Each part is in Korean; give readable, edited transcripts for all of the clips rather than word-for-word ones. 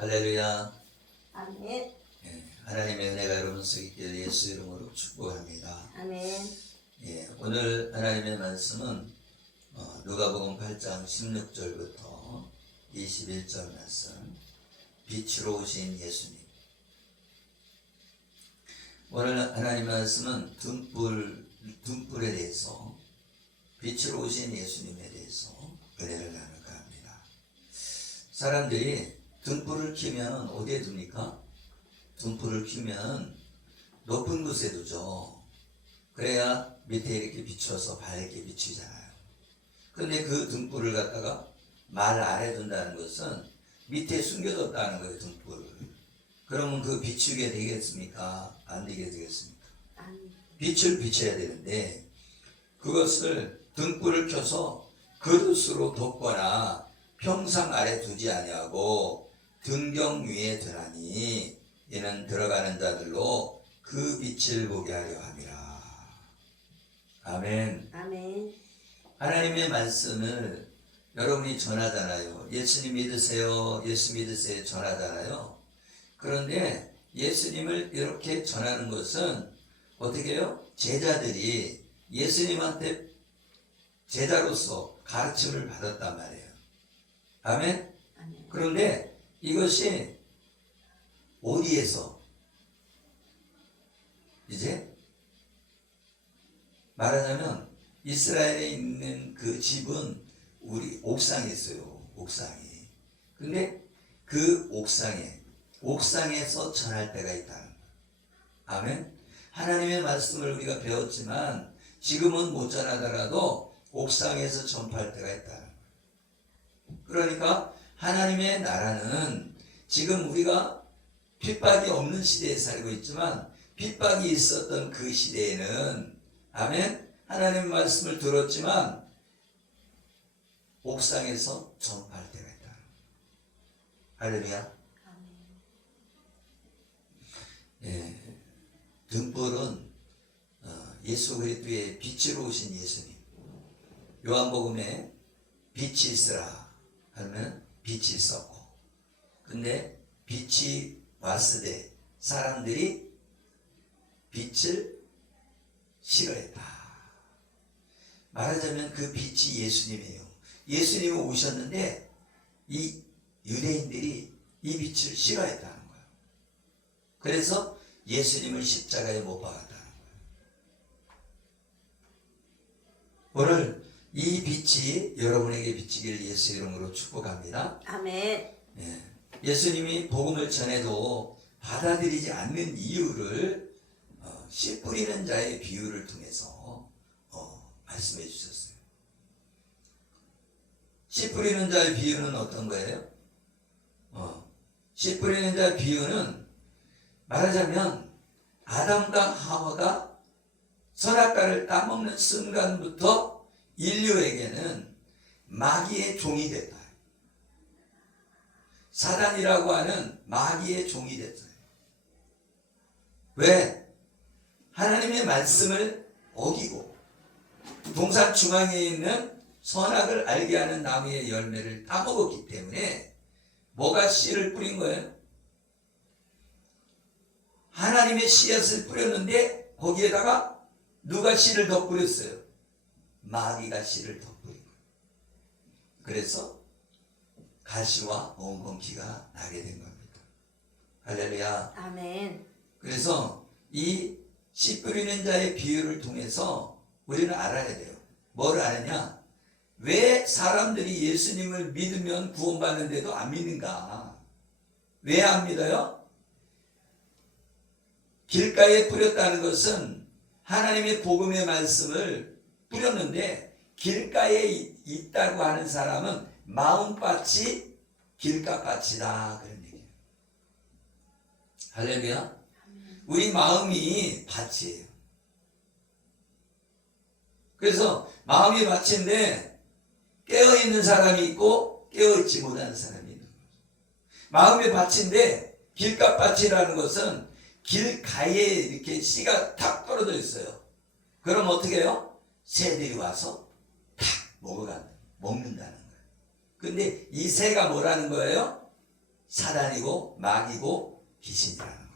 할렐루야. 아멘. 하나님의 은혜가 여러분 속에 있기를 예수 이름으로 축복합니다. 아멘. 오늘 하나님의 말씀은 누가복음 8장 16절부터 21절 말씀, 빛으로 오신 예수님. 오늘 하나님의 말씀은 등불에 대해서, 빛으로 오신 예수님에 대해서 은혜를 나눌까 합니다. 사람들이 등불을 켜면 어디에 둡니까? 등불을 켜면 높은 곳에 두죠. 그래야 밑에 이렇게 비춰서 밝게 비추잖아요. 그런데 그 등불을 갖다가 말 아래 둔다는 것은 밑에 숨겨뒀다는 거예요, 등불을. 그러면 그 비추게 되겠습니까? 안 되게 되겠습니까? 빛을 비춰야 되는데 그것을 등불을 켜서 그릇으로 덮거나 평상 아래 두지 아니하고 등경 위에 두나니 이는 들어가는 자들로 그 빛을 보게 하려 함이라. 아멘. 아멘. 하나님의 말씀을 여러분이 전하잖아요. 예수님 믿으세요, 예수 믿으세요 전하잖아요. 그런데 예수님을 이렇게 전하는 것은 어떻게 해요? 제자들이 예수님한테 제자로서 가르침을 받았단 말이에요. 아멘. 아멘. 그런데 이것이 어디에서 이제 말하자면 이스라엘에 있는 그 집은 우리 옥상에 있어요. 옥상이. 근데 그 옥상에서 전할 때가 있다는 거예요. 아멘. 하나님의 말씀을 우리가 배웠지만 지금은 못 전하더라도 옥상에서 전파할 때가 있다는 거예요. 그러니까 하나님의 나라는 지금 우리가 핍박이 없는 시대에 살고 있지만 핍박이 있었던 그 시대에는 아멘, 하나님의 말씀을 들었지만 옥상에서 전파할 때가 있다. 할렐루야. 등불은 예수 그리스도의 빛으로 오신 예수님. 요한복음에 빛이 있으라 하면 빛이 있었고, 근데 빛이 왔을 때 사람들이 빛을 싫어했다. 말하자면 그 빛이 예수님이에요. 예수님이 오셨는데 이 유대인들이 이 빛을 싫어했다는 거예요. 그래서 예수님을 십자가에 못 박았다는 거예요. 오늘 이 빛이 여러분에게 비치기를 예수 이름으로 축복합니다. 아멘. 예수님이 복음을 전해도 받아들이지 않는 이유를 씨 뿌리는 자의 비유를 통해서 말씀해 주셨어요. 씨 뿌리는 자의 비유는 어떤 거예요? 씨 뿌리는 자의 비유는 말하자면 아담과 하와가 선악과를 따먹는 순간부터 인류에게는 마귀의 종이 됐다. 사단이라고 하는 마귀의 종이 됐어요. 왜? 하나님의 말씀을 어기고 동산 중앙에 있는 선악을 알게 하는 나무의 열매를 따먹었기 때문에 뭐가 씨를 뿌린 거예요? 하나님의 씨앗을 뿌렸는데 거기에다가 누가 씨를 더 뿌렸어요? 마귀가 씨를 더 뿌린 거예요. 그래서 가시와 엉겅퀴가 나게 된 겁니다. 할렐루야. 아멘. 그래서 이 씨 뿌리는 자의 비유를 통해서 우리는 알아야 돼요. 뭘 아느냐? 왜 사람들이 예수님을 믿으면 구원받는데도 안 믿는가? 왜 안 믿어요? 길가에 뿌렸다는 것은 하나님의 복음의 말씀을 뿌렸는데 길가에 있다고 하는 사람은 마음밭이 길가밭이다, 그런 얘기예요. 할렐루야. 우리 마음이 밭이에요. 그래서 마음이 밭인데 깨어있는 사람이 있고 깨어있지 못하는 사람이 있는 거죠. 마음이 밭인데 길가밭이라는 것은 길가에 이렇게 씨가 탁 떨어져 있어요. 그럼 어떻게 해요? 새들이 와서 탁 먹는다는 거예요. 근데 이 새가 뭐라는 거예요? 사단이고 마귀고 귀신이라는 거예요.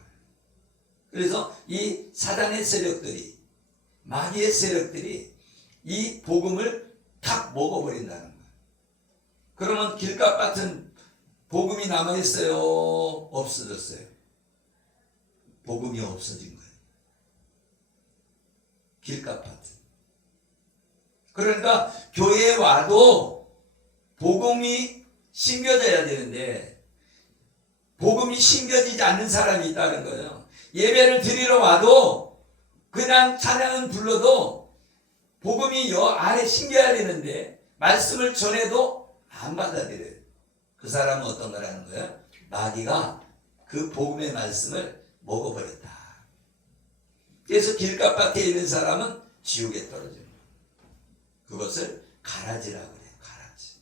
그래서 이 사단의 세력들이, 마귀의 세력들이 이 복음을 탁 먹어버린다는 거예요. 그러면 길값 같은 복음이 남아있어요? 없어졌어요? 복음이 없어진 거예요. 길값 같은. 그러니까 교회에 와도 복음이 심겨져야 되는데 복음이 심겨지지 않는 사람이 있다는 거예요. 예배를 드리러 와도 그냥 찬양은 불러도 복음이 여 안에 심겨야 되는데 말씀을 전해도 안 받아들여요. 그 사람은 어떤 거라는 거예요? 마귀가 그 복음의 말씀을 먹어버렸다. 그래서 길가밭에 있는 사람은 지옥에 떨어져요. 그것을 가라지라고 그래요. 가라지.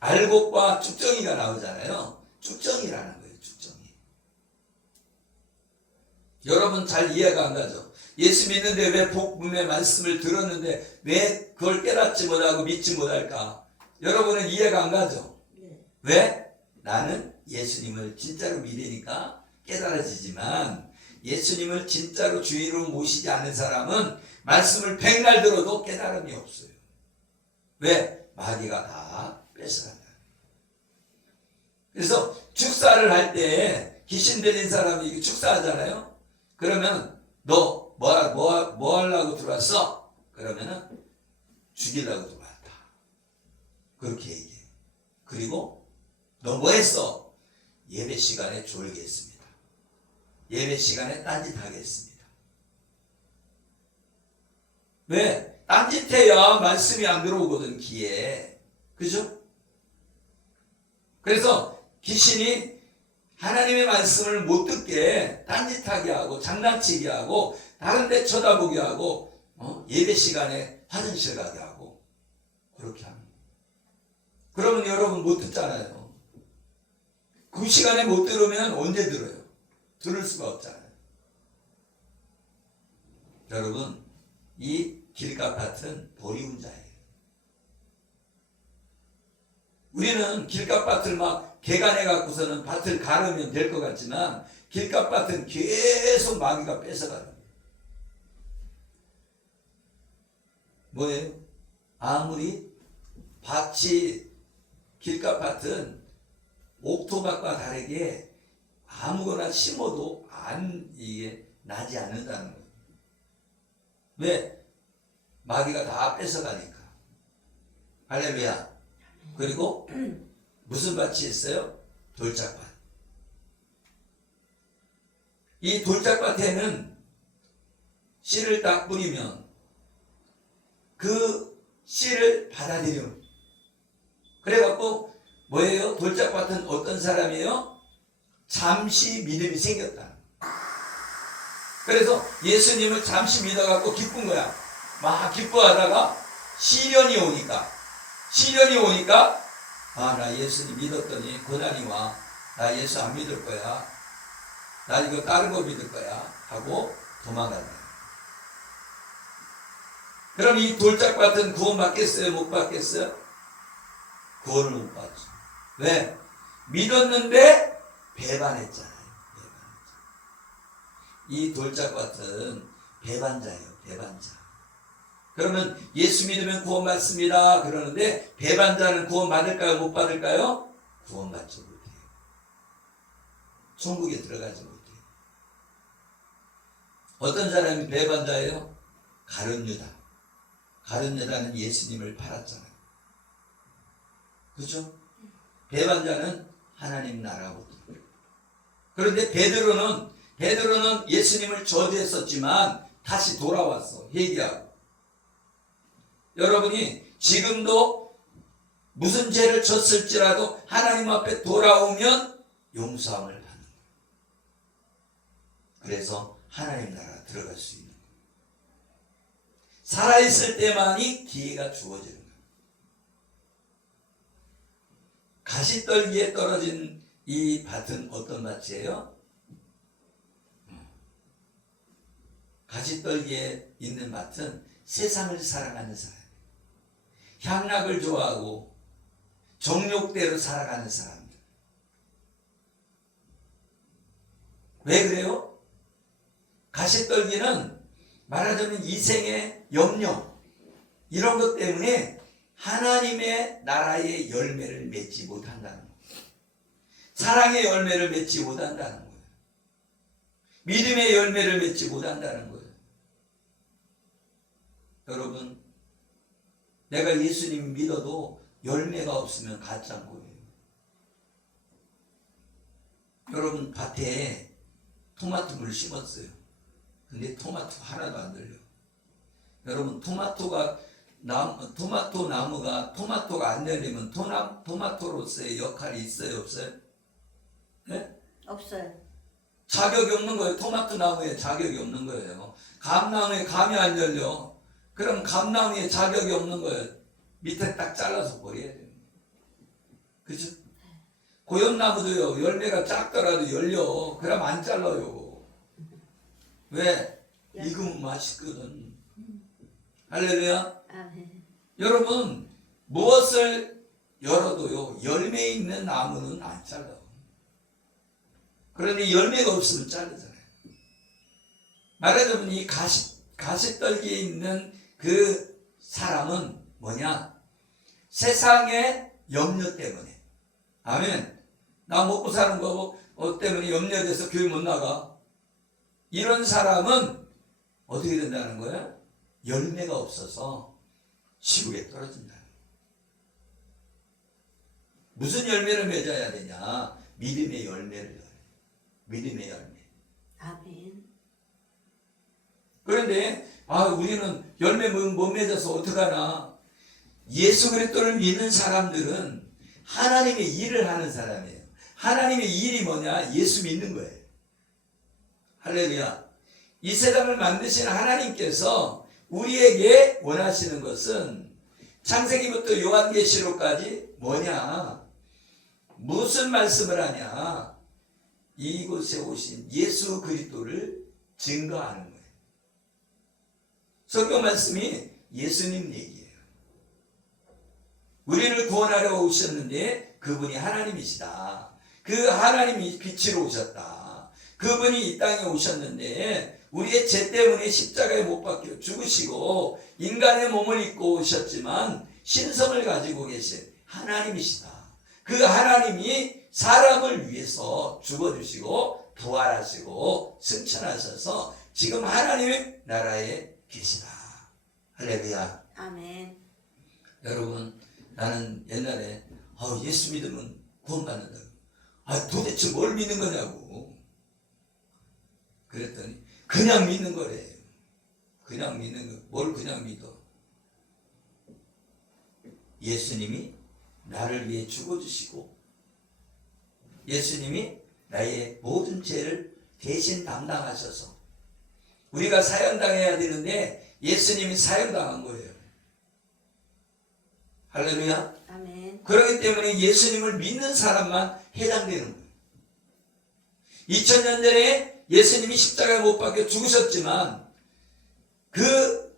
알곡과 쭉정이가 나오잖아요. 쭉정이라는 거예요. 쭉정이. 여러분 잘 이해가 안 가죠? 예수 믿는데 왜 복음의 말씀을 들었는데 왜 그걸 깨닫지 못하고 믿지 못할까? 여러분은 이해가 안 가죠? 왜? 나는 예수님을 진짜로 믿으니까 깨달아지지만 예수님을 진짜로 주인으로 모시지 않는 사람은 말씀을 백날 들어도 깨달음이 없어요. 왜? 마귀가 다 뺏어간다. 그래서 축사를 할 때 귀신 들린 사람이 축사하잖아요. 그러면 너 뭐 하려고 들어왔어? 그러면은 죽이려고 들어왔다. 그렇게 얘기해. 그리고 너 뭐 했어? 예배 시간에 졸겠습니다. 예배 시간에 딴짓하겠습니다. 왜? 딴짓해야 말씀이 안 들어오거든, 귀에. 그죠? 그래서 귀신이 하나님의 말씀을 못 듣게 딴짓하게 하고 장난치게 하고 다른 데 쳐다보게 하고 예배 시간에 화장실 가게 하고 그렇게 합니다. 그러면 여러분 못 듣잖아요. 그 시간에 못 들으면 언제 들어요? 들을 수가 없잖아요. 여러분 이 길가밭은 버리운 자예요. 우리는 길가밭을 막 개간해 갖고서는 밭을 가르면 될 것 같지만 길가밭은 계속 마귀가 뺏어가는 거예요. 뭐예요? 아무리 밭이 길가밭은 옥토밭과 다르게 아무거나 심어도 이게 나지 않는다는 거예요. 왜? 마귀가 다 뺏어가니까. 할렐루야. 그리고 무슨 밭이 있어요? 돌짝밭. 이 돌짝밭에는 씨를 딱 뿌리면 그 씨를 받아들여. 그래갖고 뭐예요? 돌짝밭은 어떤 사람이에요? 잠시 믿음이 생겼다. 그래서 예수님을 잠시 믿어갖고 기쁜 거야. 막 기뻐하다가 시련이 오니까 나 예수님 믿었더니 고난이 와. 나 예수 안 믿을 거야. 나 이거 다른 거 믿을 거야. 하고 도망간다. 그럼 이 돌짝밭은 구원 받겠어요? 못 받겠어요? 구원을 못 받죠. 왜? 믿었는데 배반했잖아요. 이 돌짝밭은 배반자예요. 배반자. 그러면 예수 믿으면 구원 받습니다. 그러는데 배반자는 구원 받을까요? 못 받을까요? 구원 받지 못해요. 천국에 들어가지 못해요. 어떤 사람이 배반자예요? 가룟 유다. 가룟 유다는 예수님을 팔았잖아요. 그죠? 배반자는 하나님 나라거든요. 그런데 베드로는 예수님을 저주했었지만 다시 돌아왔어. 회개하고. 여러분이 지금도 무슨 죄를 졌을지라도 하나님 앞에 돌아오면 용서함을 받는 거예요. 그래서 하나님 나라 들어갈 수 있는 거예요. 살아있을 때만이 기회가 주어지는 거예요. 가시떨기에 떨어진 이 밭은 어떤 밭이에요? 가시떨기에 있는 밭은 세상을 사랑하는 사람, 향락을 좋아하고 정욕대로 살아가는 사람들. 왜 그래요? 가시떨기는 말하자면 이생의 염려 이런 것 때문에 하나님의 나라의 열매를 맺지 못한다는 거예요. 사랑의 열매를 맺지 못한다는 거예요. 믿음의 열매를 맺지 못한다는 거예요. 여러분, 내가 예수님 믿어도 열매가 없으면 가짜인 거예요. 여러분, 밭에 토마토를 심었어요. 근데 토마토 하나도 안 들려. 여러분, 토마토 나무가 토마토가 안 열리면 토마토로서의 역할이 있어요, 없어요? 네? 없어요. 자격이 없는 거예요. 토마토 나무에 자격이 없는 거예요. 감나무에 감이 안 열려. 그럼 감나무에 자격이 없는 거예요. 밑에 딱 잘라서 버려야 돼요. 그죠? 고염나무도요, 열매가 작더라도 열려. 그럼 안 잘라요. 왜? 익으면 맛있거든. 할렐루야. 아멘. 여러분, 무엇을 열어도요, 열매 있는 나무는 안 잘라. 그런데 열매가 없으면 자르잖아요. 말하자면 이 가시떨기에 있는 그 사람은 뭐냐? 세상의 염려 때문에. 아멘. 나 먹고 사는 거 때문에 염려돼서 교회 못 나가. 이런 사람은 어떻게 된다는 거예요? 열매가 없어서 지옥에 떨어진다. 무슨 열매를 맺어야 되냐? 믿음의 열매를. 믿음의 열매. 아멘. 그런데 우리는 열매 못 맺어서 어떡하나? 예수 그리스도를 믿는 사람들은 하나님의 일을 하는 사람이에요. 하나님의 일이 뭐냐? 예수 믿는 거예요. 할렐루야. 이 세상을 만드신 하나님께서 우리에게 원하시는 것은 창세기부터 요한계시록까지 뭐냐? 무슨 말씀을 하냐? 이곳에 오신 예수 그리스도를 증거하는 거예요. 성경 말씀이 예수님 얘기예요. 우리를 구원하려 오셨는데 그분이 하나님이시다. 그 하나님이 빛으로 오셨다. 그분이 이 땅에 오셨는데 우리의 죄 때문에 십자가에 못 박혀 죽으시고 인간의 몸을 입고 오셨지만 신성을 가지고 계신 하나님이시다. 그 하나님이 사람을 위해서 죽어주시고 부활하시고 승천하셔서 지금 하나님의 나라에 계시다. 할렐루야. 아멘. 여러분, 나는 옛날에 예수 믿으면 구원받는다고. 도대체 뭘 믿는 거냐고. 그랬더니 그냥 믿는 거래. 그냥 믿는 거. 뭘 그냥 믿어? 예수님이 나를 위해 죽어주시고 예수님이 나의 모든 죄를 대신 담당하셔서 우리가 사형당해야 되는데 예수님이 사형당한 거예요. 할렐루야. 아멘. 그렇기 때문에 예수님을 믿는 사람만 해당되는 거예요. 2000년 전에 예수님이 십자가에 못 박혀 죽으셨지만 그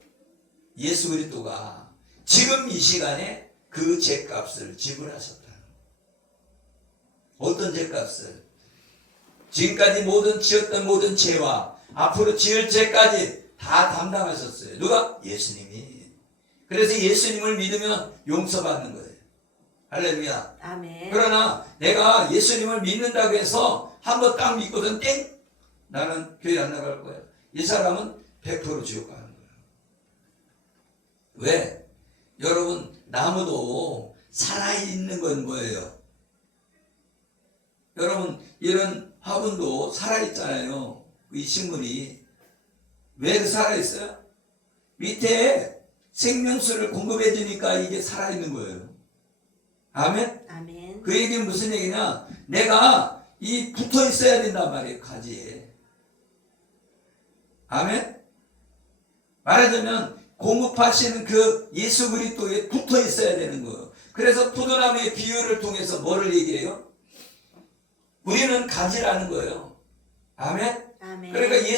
예수 그리스도가 지금 이 시간에 그 죄값을 지불하셨다. 어떤 죄값을? 지금까지 지었던 모든 죄와 앞으로 지을 죄까지 다 담당하셨어요. 누가? 예수님이. 그래서 예수님을 믿으면 용서받는 거예요. 할렐루야. 아멘. 그러나 내가 예수님을 믿는다고 해서 한번 딱 믿거든 땡! 나는 교회 안 나갈 거야. 이 사람은 100% 지옥 가는 거예요. 왜? 여러분, 나무도 살아있는 건 뭐예요? 여러분, 이런 화분도 살아있잖아요. 이 식물이. 왜 살아있어요? 밑에 생명수를 공급해 주니까 이게 살아있는 거예요. 아멘? 아멘. 그 얘기는 무슨 얘기냐? 내가 붙어 있어야 된단 말이에요, 가지에. 아멘? 말하자면 공급하시는 그 예수 그리스도에 붙어 있어야 되는 거예요. 그래서 포도나무의 비유를 통해서 뭐를 얘기해요? 우리는 가지라는 거예요. 아멘? 아멘. 그러니까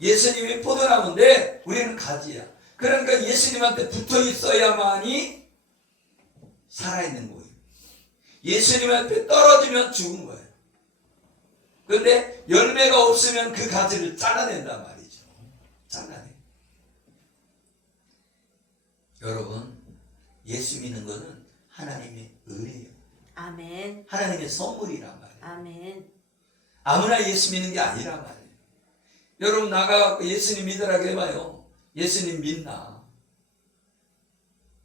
예수님이 포도나무인데 우리는 가지야. 그러니까 예수님한테 붙어 있어야만이 살아있는 거예요. 예수님한테 떨어지면 죽은 거예요. 그런데 열매가 없으면 그 가지를 잘라낸단 말이죠. 잘라내. 여러분, 예수 믿는 것은 하나님의 은혜예요. 아멘. 하나님의 선물이란 말이에요. 아멘. 아무나 예수 믿는 게 아니란 말이에요. 여러분 나가갖고 예수님 믿으라고 해봐요. 예수님 믿나?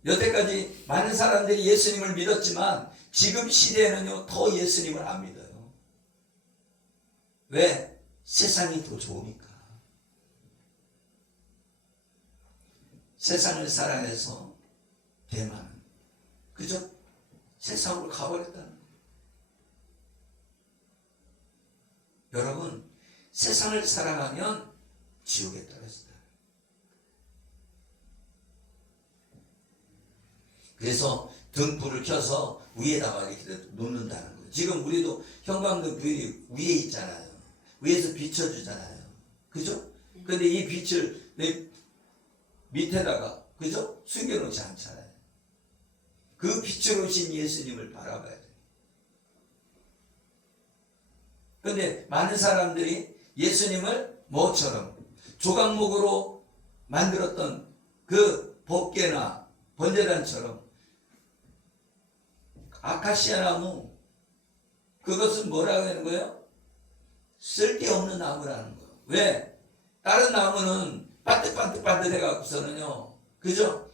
여태까지 많은 사람들이 예수님을 믿었지만 지금 시대에는요 더 예수님을 안 믿어요. 왜? 세상이 더 좋으니까. 세상을 사랑해서 대만은 그저 세상으로 가버렸다는 거예요. 여러분, 세상을 사랑하면 지옥에 떨어진다. 그래서 등불을 켜서 위에다가 이렇게 놓는다는 거예요. 지금 우리도 형광등 불이 위에 있잖아요. 위에서 비춰주잖아요. 그죠? 근데 이 빛을 내 밑에다가 그죠? 숨겨놓지 않잖아요. 그 빛으로 오신 예수님을 바라봐야 돼요. 근데 많은 사람들이 예수님을 뭐처럼 조각목으로 만들었던 그 법궤나 번제단처럼 아카시아 나무, 그것은 뭐라고 하는 거예요? 쓸데없는 나무라는 거예요. 왜? 다른 나무는 반듯반듯 해갖고서는요, 그죠?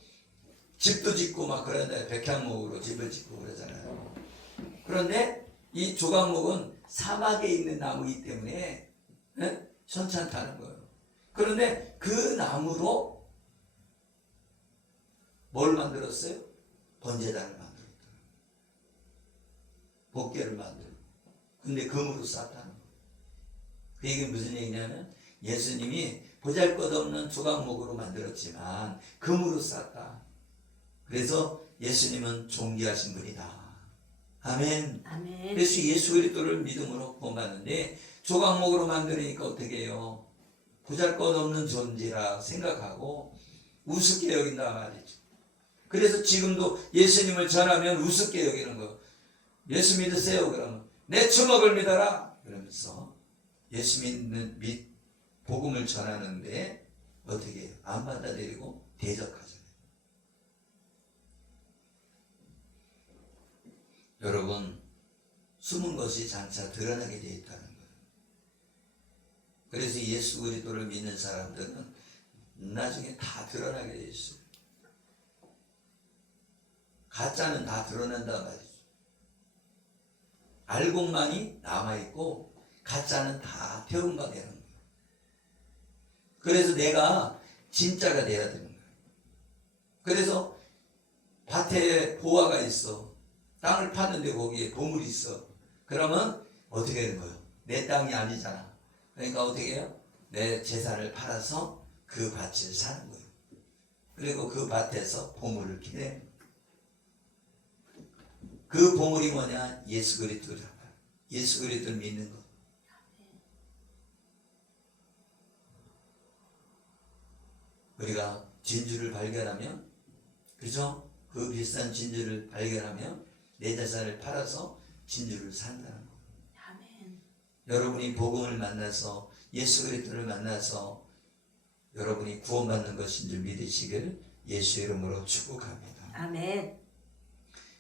집도 짓고 막 그러는데 백향목으로 집을 짓고 그러잖아요. 그런데 이 조각목은 사막에 있는 나무이기 때문에 괜찮다는 거예요. 그런데 그 나무로 뭘 만들었어요? 번제단을 만들었다. 법궤를 만들고. 근데 금으로 쌌다는 거예요. 그 얘기는 무슨 얘기냐면 예수님이 보잘것없는 조각목으로 만들었지만 금으로 쌌다. 그래서 예수님은 존귀하신 분이다. 아멘. 아멘. 그래서 예수 그리스도를 믿음으로 구원받는데 조각목으로 만드니까 어떻게 해요? 보잘것없는 존재라 생각하고 우습게 여긴다 말이죠. 그래서 지금도 예수님을 전하면 우습게 여기는 거예요. 예수 믿으세요 그러면 내 주먹을 믿어라 그러면서 예수 믿는 복음을 전하는데 어떻게 해요? 안 받아들이고 대적하잖아요. 여러분, 숨은 것이 장차 드러나게 되어 있다는 거예요. 그래서 예수 그리스도를 믿는 사람들은 나중에 다 드러나게 되어 있어요. 가짜는 다 드러난단 말이죠. 알곡만이 남아있고 가짜는 다 태운가 되는 거예요. 그래서 내가 진짜가 돼야 되는 거예요. 그래서 밭에 보화가 있어. 땅을 파는데 거기에 보물이 있어. 그러면 어떻게 되는 거예요? 내 땅이 아니잖아. 그러니까 어떻게 해요? 내 재산을 팔아서 그 밭을 사는 거예요. 그리고 그 밭에서 보물을 캐내는 거예요. 그 보물이 뭐냐? 예수 그리스도잖아요. 예수 그리스도를 믿는 것. 우리가 진주를 발견하면, 그죠? 그 비싼 진주를 발견하면 내 재산을 팔아서 진주를 산다는 거예요. 아멘. 여러분이 복음을 만나서 예수 그리스도를 만나서 여러분이 구원받는 것인 줄 믿으시길 예수 이름으로 축복합니다. 아멘.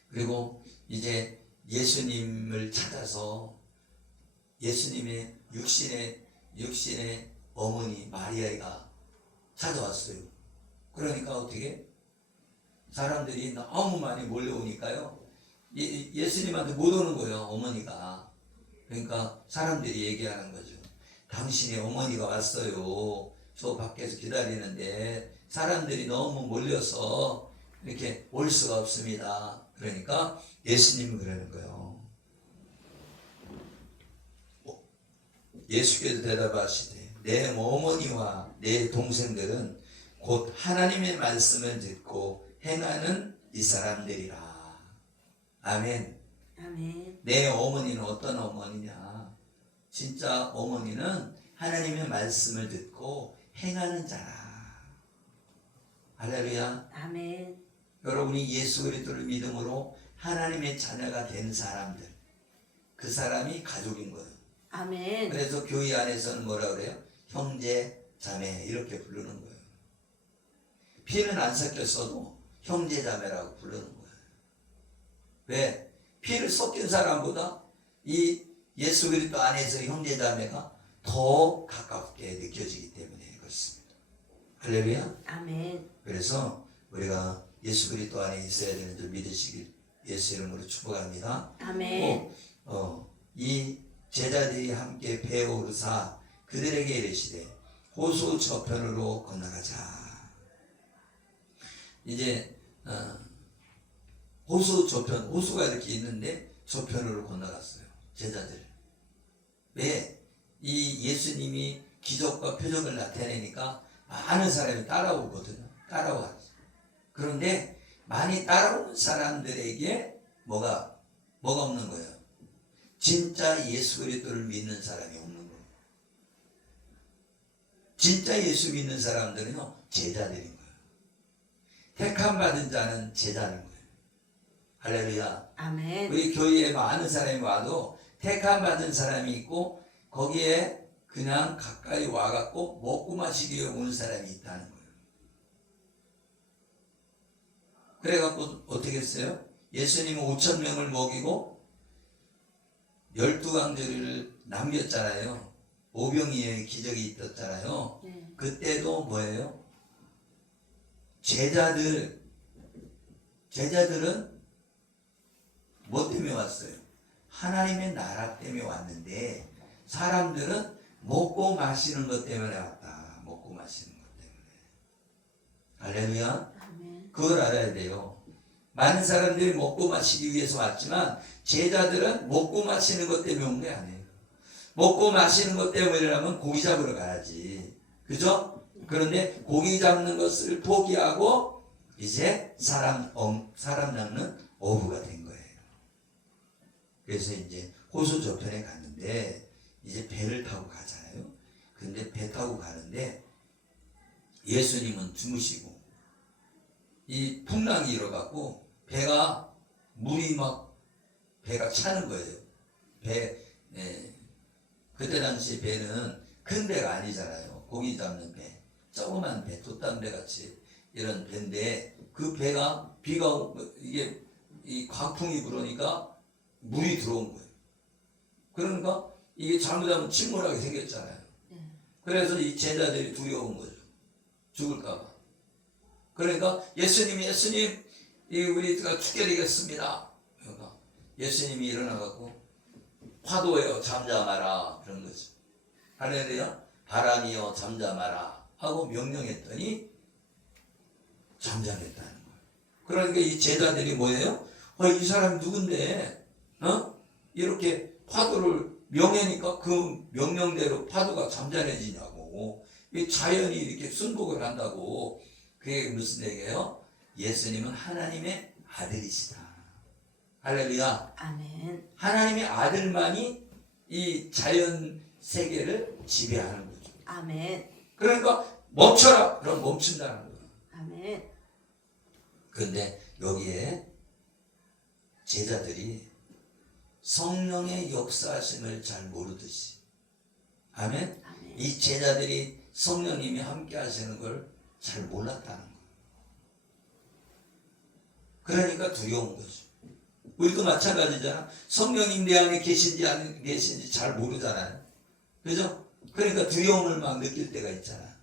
그리고 이제 예수님을 찾아서 예수님의 육신의 어머니 마리아가 찾아왔어요. 그러니까 어떻게? 사람들이 너무 많이 몰려오니까요. 예수님한테 못 오는 거예요, 어머니가. 그러니까 사람들이 얘기하는 거죠. 당신의 어머니가 왔어요. 저 밖에서 기다리는데 사람들이 너무 몰려서 이렇게 올 수가 없습니다. 그러니까 예수님은 그러는 거예요. 예수께서 대답하시되 내 어머니와 내 동생들은 곧 하나님의 말씀을 듣고 행하는 이 사람들이라. 아멘. 아멘. 내 어머니는 어떤 어머니냐? 진짜 어머니는 하나님의 말씀을 듣고 행하는 자라. 할렐루야. 아멘. 여러분이 예수 그리스도를 믿음으로 하나님의 자녀가 된 사람들, 그 사람이 가족인 거예요. 아멘. 그래서 교회 안에서는 뭐라 그래요? 형제, 자매 이렇게 부르는 거예요. 피는 안 섞였어도 형제, 자매라고 부르는 거예요. 왜? 피를 섞인 사람보다 이 예수 그리스도 안에서 형제, 자매가 더 가깝게 느껴지기 때문에 그렇습니다. 할렐루야. 아멘. 그래서 우리가 예수 그리스도 안에 있어야 되는 줄 믿으시길 예수 이름으로 축복합니다. 아멘. 이 제자들이 함께 배에 오르사 그들에게 이르시되 호수 저편으로 건너가자. 이제 호수 저편, 호수가 이렇게 있는데 저편으로 건너갔어요. 제자들. 왜? 이 예수님이 기적과 표적을 나타내니까 많은 사람이 따라오거든요. 따라와요. 그런데 많이 따라오는 사람들에게 뭐가 없는 거예요. 진짜 예수 그리스도를 믿는 사람이 없는 거예요. 진짜 예수 믿는 사람들은요, 제자들인 거예요. 택함 받은 자는 제자인 거예요. 할렐루야. 아멘. 우리 교회에 많은 사람이 와도 택함 받은 사람이 있고 거기에 그냥 가까이 와갖고 먹고 마시기 위해 오는 사람이 있다는 거예요. 그래갖고 어떻게 했어요? 예수님은 5,000명을 먹이고 12강조리를 남겼잖아요. 오병이의 기적이 있었잖아요. 네. 그때도 뭐예요? 제자들은 뭐 때문에 왔어요? 하나님의 나라 때문에 왔는데 사람들은 먹고 마시는 것 때문에 왔다. 먹고 마시는 것 때문에. 할렐루야. 아멘. 그걸 알아야 돼요. 많은 사람들이 먹고 마시기 위해서 왔지만 제자들은 먹고 마시는 것 때문에 온 게 아니에요. 먹고 마시는 것 때문이라면 고기 잡으러 가야지. 그죠? 그런데 고기 잡는 것을 포기하고 이제 사람 잡는 어부가 된 거예요. 그래서 이제 호수 저편에 갔는데 이제 배를 타고 가잖아요. 근데 배 타고 가는데 예수님은 주무시고 이 풍랑이 일어갖고 배가 물이 막 배가 차는 거예요. 그때 당시 배는 큰 배가 아니잖아요. 고기 잡는 배, 조그만 배, 돛담배 같이 이런 배인데 그 배가 이게 이 광풍이 불으니까 물이 들어온 거예요. 그러니까 이게 잘못하면 침몰하게 생겼잖아요. 그래서 이 제자들이 두려운 거죠. 죽을까봐. 그러니까 예수님, 우리가 죽게 되겠습니다. 그러니까 예수님이 일어나갖고 파도여 잠잠하라 그런 거죠. 할렐루야. 바람이여 잠잠하라 하고 명령했더니 잠잠했다는 거예요. 그러니까 이 제자들이 뭐예요? 이 사람 누군데 이렇게 파도를 명하니까 그 명령대로 파도가 잠잠해지냐고. 이 자연이 이렇게 순복을 한다고. 그게 무슨 얘기예요? 예수님은 하나님의 아들이시다. 할렐루야. 아멘. 하나님의 아들만이 이 자연 세계를 지배하는 거죠. 아멘. 그러니까 멈춰라. 그럼 멈춘다는 거예요. 아멘. 그런데 여기에 제자들이 성령의 역사하심을 잘 모르듯이, 아멘. 아멘. 이 제자들이 성령님이 함께 하시는 걸 잘 몰랐다는 거예요. 그러니까 두려운 거죠. 우리도 마찬가지잖아. 성령님 내 안에 계신지 안 계신지 잘 모르잖아요. 그죠? 그러니까 두려움을 막 느낄 때가 있잖아.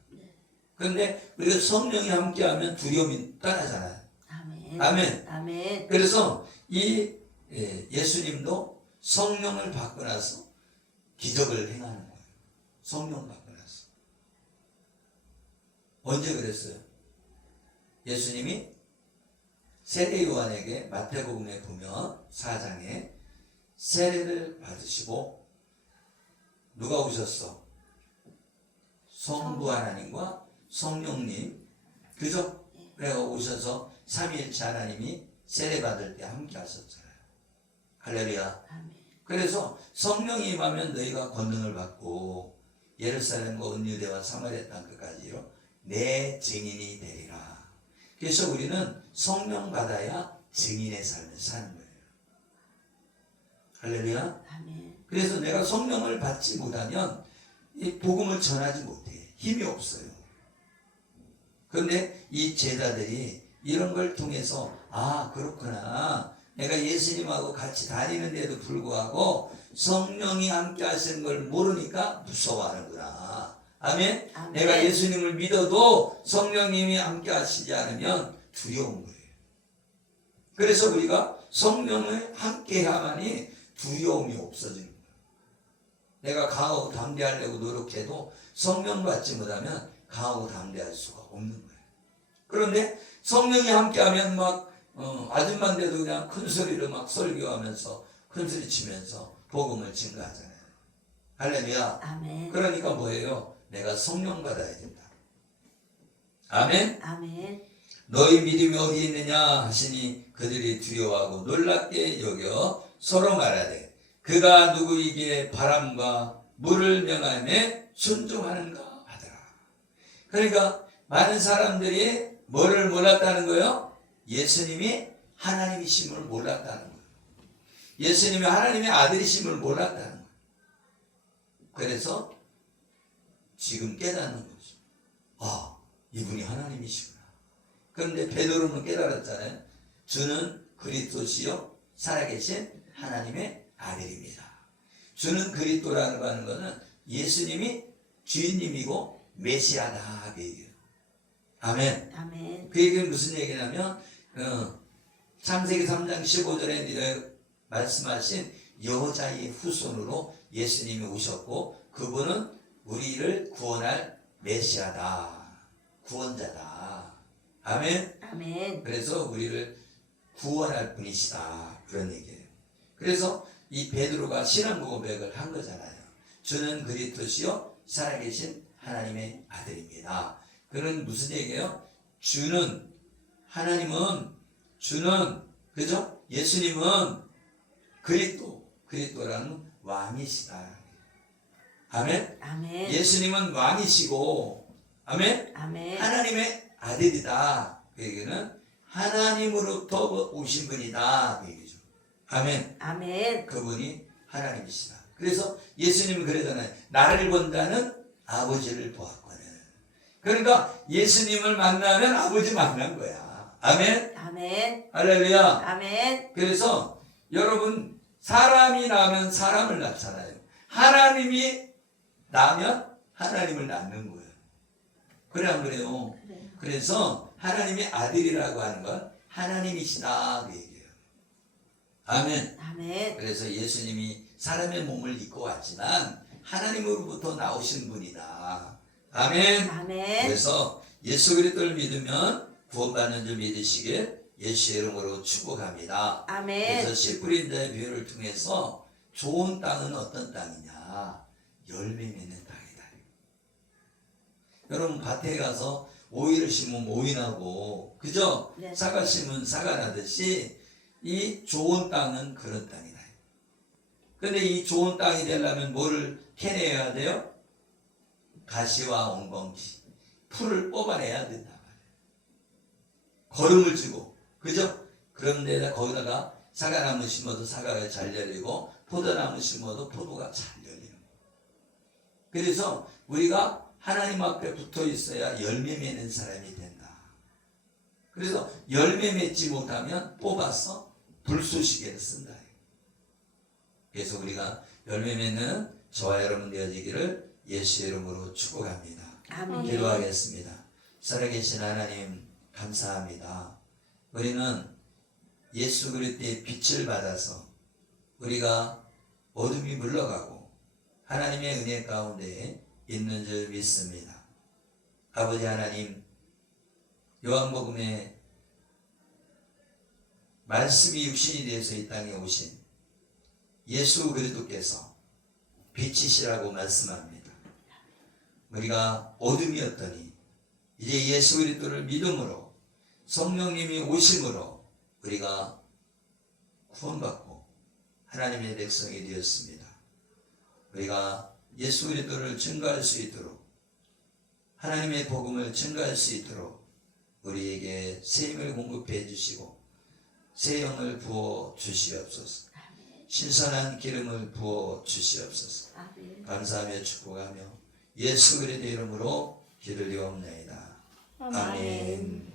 그런데 우리가 성령이 함께하면 두려움이 떠나잖아요. 아멘. 아멘. 아멘. 그래서 이 예수님도 성령을 받고 나서 기적을 행하는 거예요. 성령 받고 나서. 언제 그랬어요? 예수님이 세례 요한에게 마태복음에 보면 4장에 세례를 받으시고 누가 오셨어? 성부 하나님과 성령님, 그죠? 그래가 오셔서 삼위일체 하나님이 세례 받을 때 함께 하셨잖아요. 할렐루야. 아멘. 그래서 성령이 임하면 너희가 권능을 받고 예루살렘과 온 유대와 사마리아 땅 끝까지로 내 증인이 되리라. 그래서 우리는 성령 받아야 증인의 삶을 사는 거예요. 할렐루야. 아멘. 그래서 내가 성령을 받지 못하면 이 복음을 전하지 못해. 힘이 없어요. 그런데 이 제자들이 이런 걸 통해서 아 그렇구나. 내가 예수님하고 같이 다니는데도 불구하고 성령이 함께 하시는 걸 모르니까 무서워하는구나. 아멘? 아멘. 내가 예수님을 믿어도 성령님이 함께 하시지 않으면 두려운 거예요. 그래서 우리가 성령을 함께 해야만이 두려움이 없어지는 거예요. 내가 강하고 담대하려고 노력해도 성령 받지 못하면 강하고 담대할 수가 없는 거예요. 그런데 성령이 함께하면 막 아줌마인데도 그냥 큰 소리로 막 설교하면서 큰 소리 치면서 복음을 증거하잖아요. 할렐루야. 아멘. 그러니까 뭐예요? 내가 성령 받아야 된다. 아멘. 아멘. 너희 믿음이 어디 있느냐 하시니 그들이 두려워하고 놀랍게 여겨 서로 말하되 그가 누구에게 바람과 물을 명하며 순종하는가 하더라. 그러니까 많은 사람들이 뭐를 몰랐다는 거예요? 예수님이 하나님이심을 몰랐다는 거예요. 예수님이 하나님의 아들이심을 몰랐다는 거예요. 그래서 지금 깨닫는 거죠. 아, 이분이 하나님이시구나. 그런데 베드로는 깨달았잖아요. 주는 그리스도시요 살아계신 하나님의 아들입니다. 주는 그리스도라는 거 하는 것은 예수님이 주인님이고 메시아다 그 얘기예요. 아멘. 아멘. 그 얘기는 무슨 얘기냐면 창세기 3장 15절에 말씀하신 여자의 후손으로 예수님이 오셨고 그분은 우리를 구원할 메시아다. 구원자다. 아멘. 아멘. 그래서 우리를 구원할 분이시다. 그런 얘기예요. 그래서 이 베드로가 신앙 고백을 한 거잖아요. 주는 그리스도시요 살아계신 하나님의 아들입니다. 그는 무슨 얘기예요? 주는 하나님은 주는 그죠? 예수님은 그리스도라는 왕이시다. 아멘. 아멘. 예수님은 왕이시고 아멘. 아멘. 하나님의 아들이다. 그 얘기는 하나님으로부터 오신 분이다. 그 얘기죠. 아멘. 아멘. 그분이 하나님이시다. 그래서 예수님은 그러잖아요. 나를 본다는 아버지를 보았거든. 그러니까 예수님을 만나면 아버지 만난 거야. 아멘. 아멘. 할렐루야. 아멘. 그래서 여러분 사람이 나면 사람을 낳잖아요. 하나님이 나면 하나님을 낳는 거예요. 그래 안 그래요? 그래요. 그래서 하나님의 아들이라고 하는 건 하나님이시다 그 얘기예요. 아멘. 아멘. 그래서 예수님이 사람의 몸을 입고 왔지만 하나님으로부터 나오신 분이다. 아멘. 아멘. 그래서 예수 그리스도를 믿으면 구원받는 줄 믿으시길 예수의 이름으로 축복합니다. 아멘. 그래서 씨 뿌린 자의 비유를 통해서 좋은 땅은 어떤 땅이냐? 열매 맺는 땅이다. 여러분 밭에 가서 오이를 심으면 오이 나고 그죠? 네. 사과 심으면 사과 나듯이 이 좋은 땅은 그런 땅이다. 근데 이 좋은 땅이 되려면 뭐를 캐내야 돼요? 가시와 엉겅지 풀을 뽑아내야 된다 말이에요. 거름을 주고 그죠? 그런데 거기다가 사과나무 심어도 사과가 잘 열리고 포도나무 심어도 포도가 잘 열리는 거예요. 그래서 우리가 하나님 앞에 붙어 있어야 열매 맺는 사람이 된다. 그래서 열매 맺지 못하면 뽑아서 불쏘시개를 쓴다. 그래서 우리가 열매 맺는 저와 여러분 되어지기를 예수의 이름으로 축복합니다. 아멘. 기도하겠습니다. 살아계신 하나님 감사합니다. 우리는 예수 그리스도의 빛을 받아서 우리가 어둠이 물러가고 하나님의 은혜 가운데 있는 줄 믿습니다. 아버지 하나님, 요한복음에 말씀이 육신이 되어서 이 땅에 오신 예수 그리스도께서 빛이시라고 말씀합니다. 우리가 어둠이었더니 이제 예수 그리스도를 믿음으로 성령님이 오심으로 우리가 구원받고 하나님의 백성이 되었습니다. 우리가 예수 그리스도를 증거할 수 있도록 하나님의 복음을 증거할 수 있도록 우리에게 새 힘을 공급해 주시고 새 영을 부어 주시옵소서. 신선한 기름을 부어 주시옵소서. 아멘. 감사하며 축복하며 예수 그리스도의 이름으로 기를 리옵나이다. 아멘.